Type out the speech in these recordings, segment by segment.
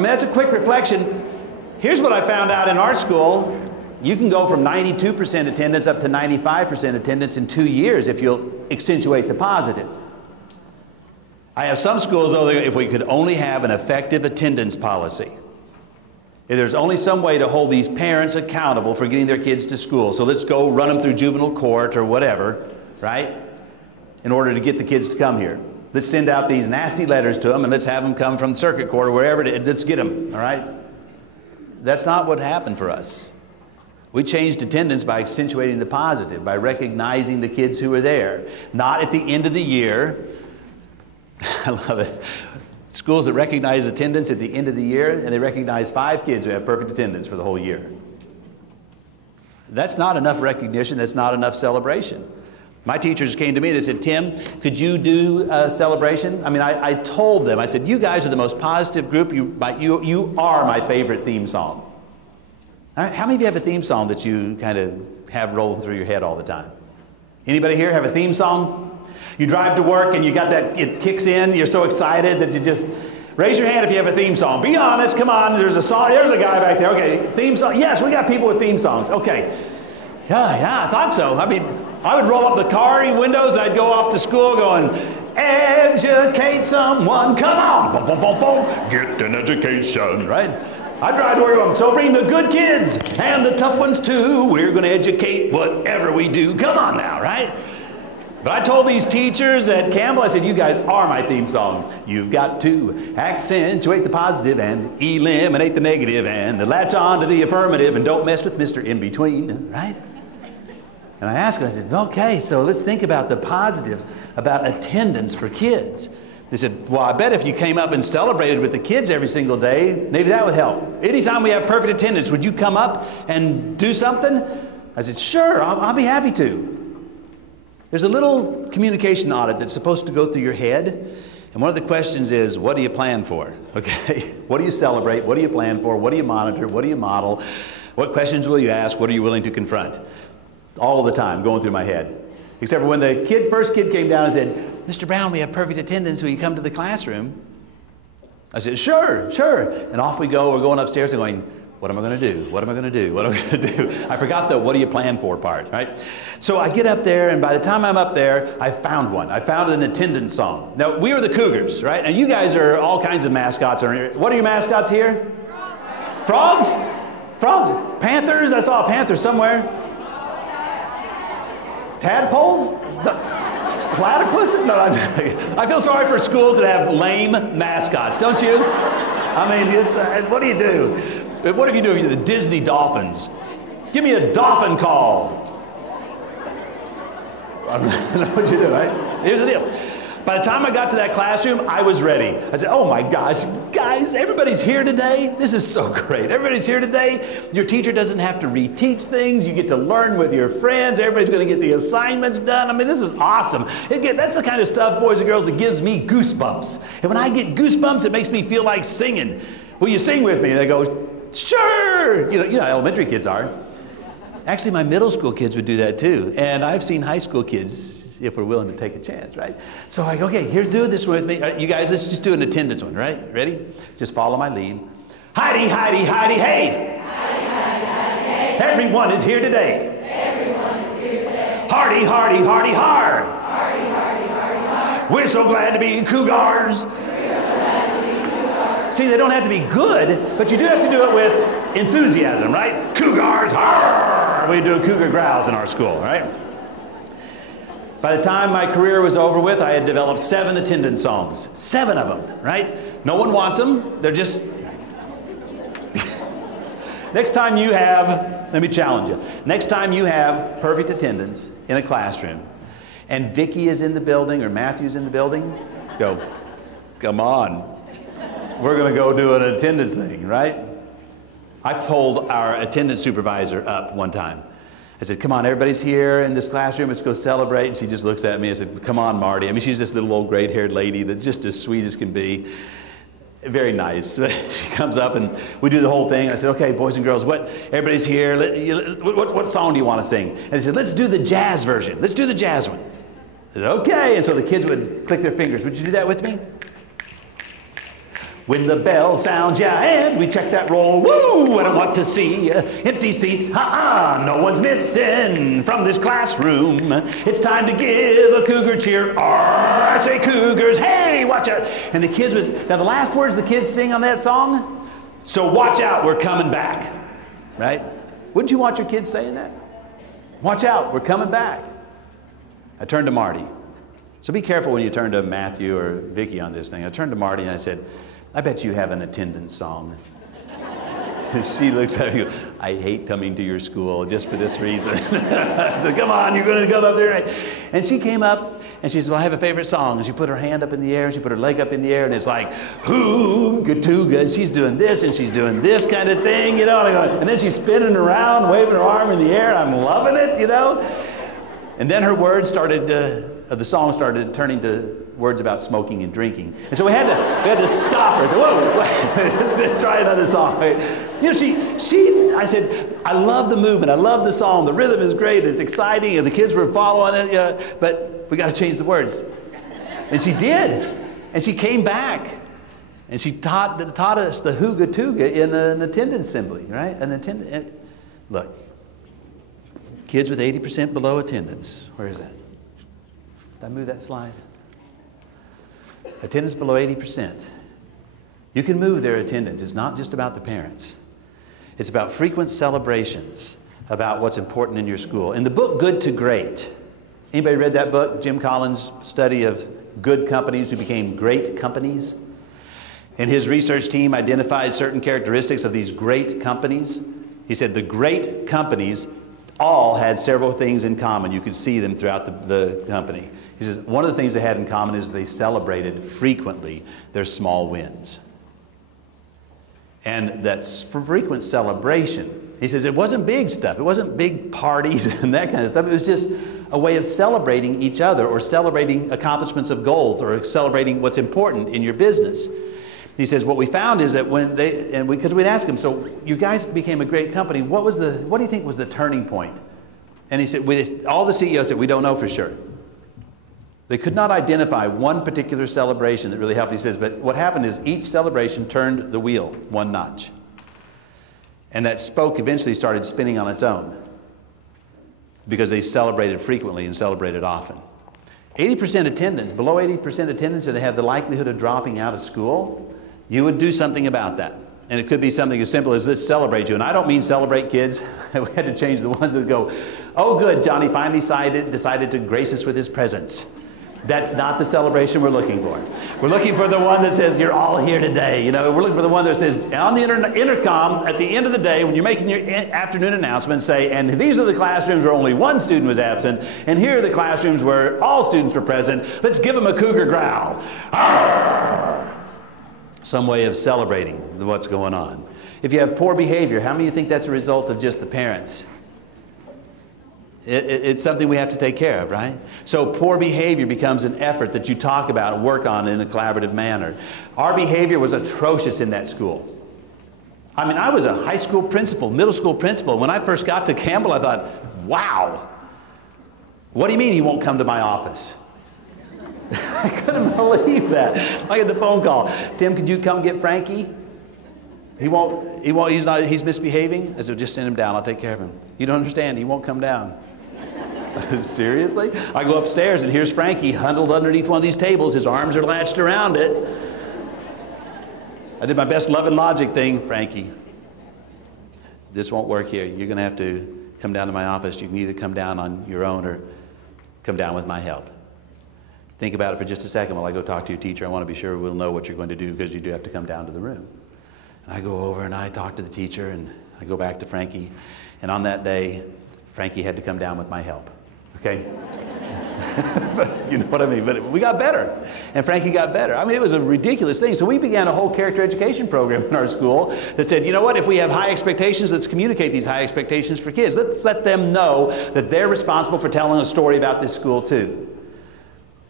I mean, that's a quick reflection. Here's what I found out in our school. You can go from 92% attendance up to 95% attendance in 2 years if you'll accentuate the positive. I have some schools, though, if we could only have an effective attendance policy. If there's only some way to hold these parents accountable for getting their kids to school. So let's go run them through juvenile court or whatever, right? In order to get the kids to come here. Let's send out these nasty letters to them and let's have them come from the circuit court or wherever it is. Let's get them, all right? That's not what happened for us. We changed attendance by accentuating the positive, by recognizing the kids who were there. Not at the end of the year. I love it. Schools that recognize attendance at the end of the year, and they recognize 5 kids who have perfect attendance for the whole year. That's not enough recognition. That's not enough celebration. My teachers came to me, they said, Tim, could you do a celebration? I mean, I told them, I said, you guys are the most positive group. You are my favorite theme song. All right, how many of you have a theme song that you kind of have rolling through your head all the time? Anybody here have a theme song? You drive to work and you got that, it kicks in, you're so excited that you just, raise your hand if you have a theme song. Be honest, come on, there's a song, there's a guy back there. Okay, theme song, yes, we got people with theme songs. Okay, yeah, I thought so. I mean, I would roll up the car windows and I'd go off to school going, educate someone, come on, boom, boom, boom, boom, get an education, right? I drive to work, so bring the good kids and the tough ones too. We're going to educate whatever we do. Come on now, right? But I told these teachers at Campbell, I said, you guys are my theme song. You've got to accentuate the positive and eliminate the negative and latch on to the affirmative and don't mess with Mr. In-Between, right? And I asked them, I said, okay, so let's think about the positives, about attendance for kids. They said, well, I bet if you came up and celebrated with the kids every single day, maybe that would help. Anytime we have perfect attendance, would you come up and do something? I said, sure, I'll be happy to. There's a little communication audit that's supposed to go through your head. And one of the questions is, what do you plan for? Okay, what do you celebrate? What do you plan for? What do you monitor? What do you model? What questions will you ask? What are you willing to confront? All the time going through my head. Except for when the first kid came down and said, Mr. Brown, we have perfect attendance. Will you come to the classroom? I said, sure. And off we go. We're going upstairs and going, what am I going to do? What am I going to do? What am I going to do? I forgot the what do you plan for part, right? So I get up there, and by the time I'm up there, I found one. I found an attendance song. Now, we are the Cougars, right? And you guys are all kinds of mascots. What are your mascots here? Frogs? Frogs? Panthers? I saw a panther somewhere. Tadpoles? Platypus? No, I feel sorry for schools that have lame mascots, don't you? I mean, it's, what do you do? What if you do the Disney Dolphins? Give me a dolphin call. I don't know what you do, right? Here's the deal. By the time I got to that classroom, I was ready. I said, oh my gosh, guys, everybody's here today. This is so great. Everybody's here today. Your teacher doesn't have to reteach things. You get to learn with your friends. Everybody's going to get the assignments done. I mean, this is awesome. That's the kind of stuff, boys and girls, that gives me goosebumps. And when I get goosebumps, it makes me feel like singing. Will you sing with me? And they go, sure. You know how elementary kids are. Actually, my middle school kids would do that too. And I've seen high school kids, if we're willing to take a chance, right? So I go, okay, here's, do this one with me. You guys, let's just do an attendance one, right? Ready? Just follow my lead. Heidi, Heidi, Heidi, hey! Heidi, Heidi, Heidi, hey! Everyone is here today. Everyone is here today. Hardy, hardy, hardy, har! Hardy, hardy, hardy, har! We're so glad to be Cougars. See, they don't have to be good, but you do have to do it with enthusiasm, right? Cougars, har! We do cougar growls in our school, right? By the time my career was over with, I had developed 7 attendance songs. 7 of them, right? No one wants them. They're just... Next time you have, let me challenge you. Next time you have perfect attendance in a classroom, and Vicki is in the building or Matthew's in the building, go, come on. We're going to go do an attendance thing, right? I pulled our attendance supervisor up one time. I said, come on, everybody's here in this classroom, let's go celebrate. And she just looks at me and said, come on, Marty. I mean, she's this little old gray-haired lady that's just as sweet as can be. Very nice. She comes up and we do the whole thing. I said, okay, boys and girls, everybody's here. What song do you want to sing? And they said, let's do the jazz version. Let's do the jazz one. I said, okay. And so the kids would click their fingers. Would you do that with me? When the bell sounds, yeah, and we check that roll. Woo! I don't want to see empty seats. Ha-ha! No one's missing from this classroom. It's time to give a cougar cheer. Arr, I say cougars. Hey, watch out! And the kids was now the last words the kids sing on that song. So watch out, we're coming back. Right? Wouldn't you want your kids saying that? Watch out, we're coming back. I turned to Marty. So be careful when you turn to Matthew or Vicki on this thing. I turned to Marty and I said, I bet you have an attendance song. She looks at me and goes, I hate coming to your school just for this reason. I said, come on, you're going to come up there. And she came up and she said, well, I have a favorite song. And she put her hand up in the air, and she put her leg up in the air, and it's like, hoo-ga-tooga. And she's doing this and she's doing this kind of thing, you know. And then she's spinning around, waving her arm in the air. I'm loving it, you know. And then her words started, the song started turning to words about smoking and drinking. And so we had to stop her. Say, whoa, let's try another song. You know, I said, I love the movement. I love the song. The rhythm is great. It's exciting. And the kids were following it. But we got to change the words. And she did. And she came back. And she taught us the hooga-tooga in an attendance assembly, right? Look, kids with 80% below attendance. Where is that? Did I move that slide? Attendance below 80%. You can move their attendance. It's not just about the parents. It's about frequent celebrations about what's important in your school. In the book Good to Great, anybody read that book? Jim Collins' study of good companies who became great companies. And his research team identified certain characteristics of these great companies. He said the great companies all had several things in common. You could see them throughout the company. He says one of the things they had in common is they celebrated frequently their small wins. And that's frequent celebration. He says it wasn't big stuff. It wasn't big parties and that kind of stuff. It was just a way of celebrating each other, or celebrating accomplishments of goals, or celebrating what's important in your business. He says what we found is that because we'd ask him, so you guys became a great company, what do you think was the turning point? And he said, all the CEOs said, we don't know for sure. They could not identify one particular celebration that really helped. He says, but what happened is each celebration turned the wheel one notch. And that spoke eventually started spinning on its own because they celebrated frequently and celebrated often. 80% attendance, below 80% attendance, and they have the likelihood of dropping out of school, you would do something about that. And it could be something as simple as, let's celebrate you. And I don't mean celebrate kids. We had to change the ones that go, oh good, Johnny finally decided to grace us with his presence. That's not the celebration we're looking for. We're looking for the one that says, you're all here today. You know, we're looking for the one that says, on the intercom, at the end of the day, when you're making your afternoon announcement, say, and these are the classrooms where only one student was absent, and here are the classrooms where all students were present. Let's give them a cougar growl. Arr! Some way of celebrating what's going on. If you have poor behavior, how many of you think that's a result of just the parents? It's something we have to take care of, right? So poor behavior becomes an effort that you talk about and work on in a collaborative manner. Our behavior was atrocious in that school. I mean, I was a high school principal, middle school principal. When I first got to Campbell, I thought, wow, what do you mean he won't come to my office? I couldn't believe that. I get the phone call. Tim, could you come get Frankie? He's misbehaving. I said, just send him down, I'll take care of him. You don't understand, he won't come down. Seriously? I go upstairs and here's Frankie huddled underneath one of these tables. His arms are latched around it. I did my best love and logic thing. Frankie, this won't work here. You're going to have to come down to my office. You can either come down on your own or come down with my help. Think about it for just a second while I go talk to your teacher. I want to be sure we'll know what you're going to do, because you do have to come down to the room. And I go over and I talk to the teacher, and I go back to Frankie. And on that day, Frankie had to come down with my help. Okay? But you know what I mean? But we got better. And Frankie got better. I mean, it was a ridiculous thing. So we began a whole character education program in our school that said, you know what? If we have high expectations, let's communicate these high expectations for kids. Let's let them know that they're responsible for telling a story about this school too.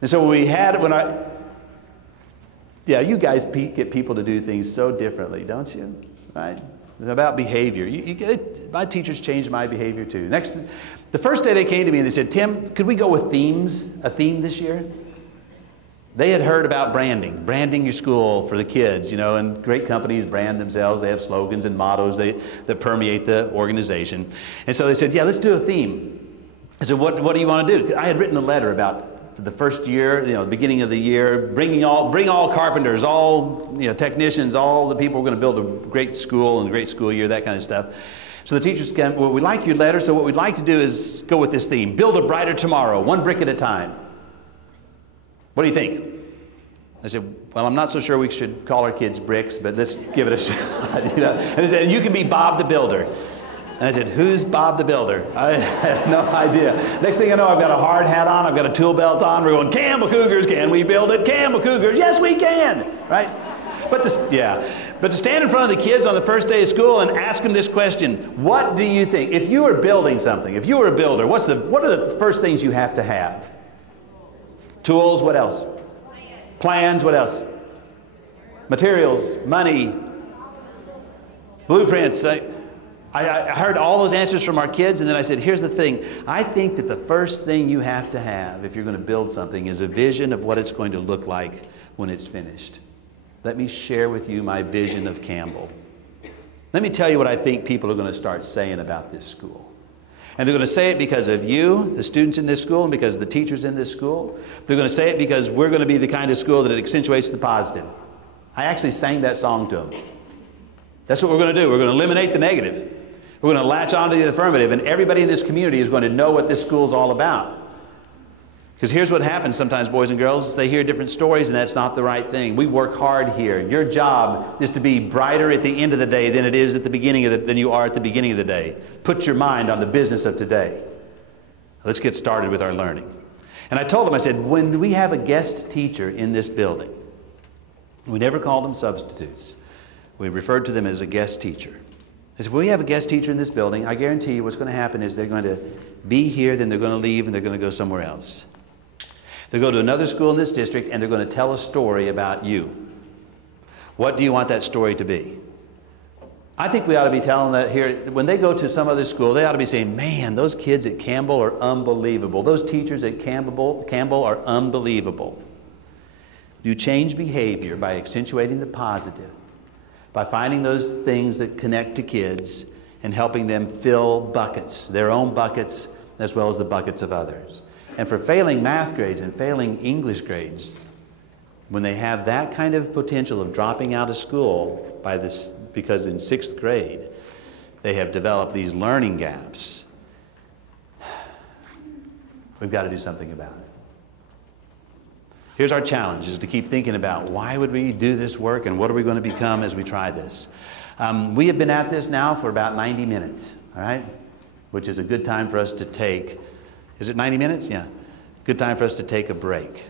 And so yeah, you guys get people to do things so differently, don't you? Right? It's about behavior. My teachers changed my behavior too. The first day they came to me and they said, Tim, could we go with themes, a theme this year? They had heard about branding your school for the kids, you know, and great companies brand themselves. They have slogans and mottos that permeate the organization. And so they said, yeah, let's do a theme. I said, what do you want to do? I had written a letter about the first year, you know, the beginning of the year, bring all carpenters, all, you know, technicians, all the people who are going to build a great school and a great school year, that kind of stuff. So the teachers came, well, we like your letter, so what we'd like to do is go with this theme, build a brighter tomorrow, one brick at a time. What do you think? I said, well, I'm not so sure we should call our kids bricks, but let's give it a shot. You know? And they said, and you can be Bob the Builder. And I said, who's Bob the Builder? I had no idea. Next thing I know, I've got a hard hat on, I've got a tool belt on, we're going, Campbell Cougars, can we build it? Campbell Cougars, yes we can, right? But to stand in front of the kids on the first day of school and ask them this question, what do you think? If you were building something, if you were a builder, what are the first things you have to have? Tools, what else? Plans, what else? Materials, money, blueprints. I heard all those answers from our kids, and then I said, here's the thing. I think that the first thing you have to have if you're going to build something is a vision of what it's going to look like when it's finished. Let me share with you my vision of Campbell. Let me tell you what I think people are going to start saying about this school. And they're going to say it because of you, the students in this school, and because of the teachers in this school. They're going to say it because we're going to be the kind of school that accentuates the positive. I actually sang that song to them. That's what we're going to do. We're going to eliminate the negative. We're going to latch onto the affirmative, and everybody in this community is going to know what this school's all about. Because here's what happens sometimes, boys and girls, they hear different stories, and that's not the right thing. We work hard here. Your job is to be brighter at the end of the day than than you are at the beginning of the day. Put your mind on the business of today. Let's get started with our learning. And I told them, I said, when we have a guest teacher in this building, we never called them substitutes. We referred to them as a guest teacher. I said, when we have a guest teacher in this building, I guarantee you what's going to happen is they're going to be here, then they're going to leave, and they're going to go somewhere else. They'll go to another school in this district, and they're going to tell a story about you. What do you want that story to be? I think we ought to be telling that here. When they go to some other school, they ought to be saying, man, those kids at Campbell are unbelievable. Those teachers at Campbell are unbelievable. You change behavior by accentuating the positive, by finding those things that connect to kids and helping them fill buckets, their own buckets, as well as the buckets of others. And for failing math grades and failing English grades, when they have that kind of potential of dropping out of school because in 6th grade, they have developed these learning gaps, we've got to do something about it. Here's our challenge, is to keep thinking about why would we do this work and what are we going to become as we try this. We have been at this now for about 90 minutes, all right? Which is a good time for us to take. Is it 90 minutes? Yeah. Good time for us to take a break.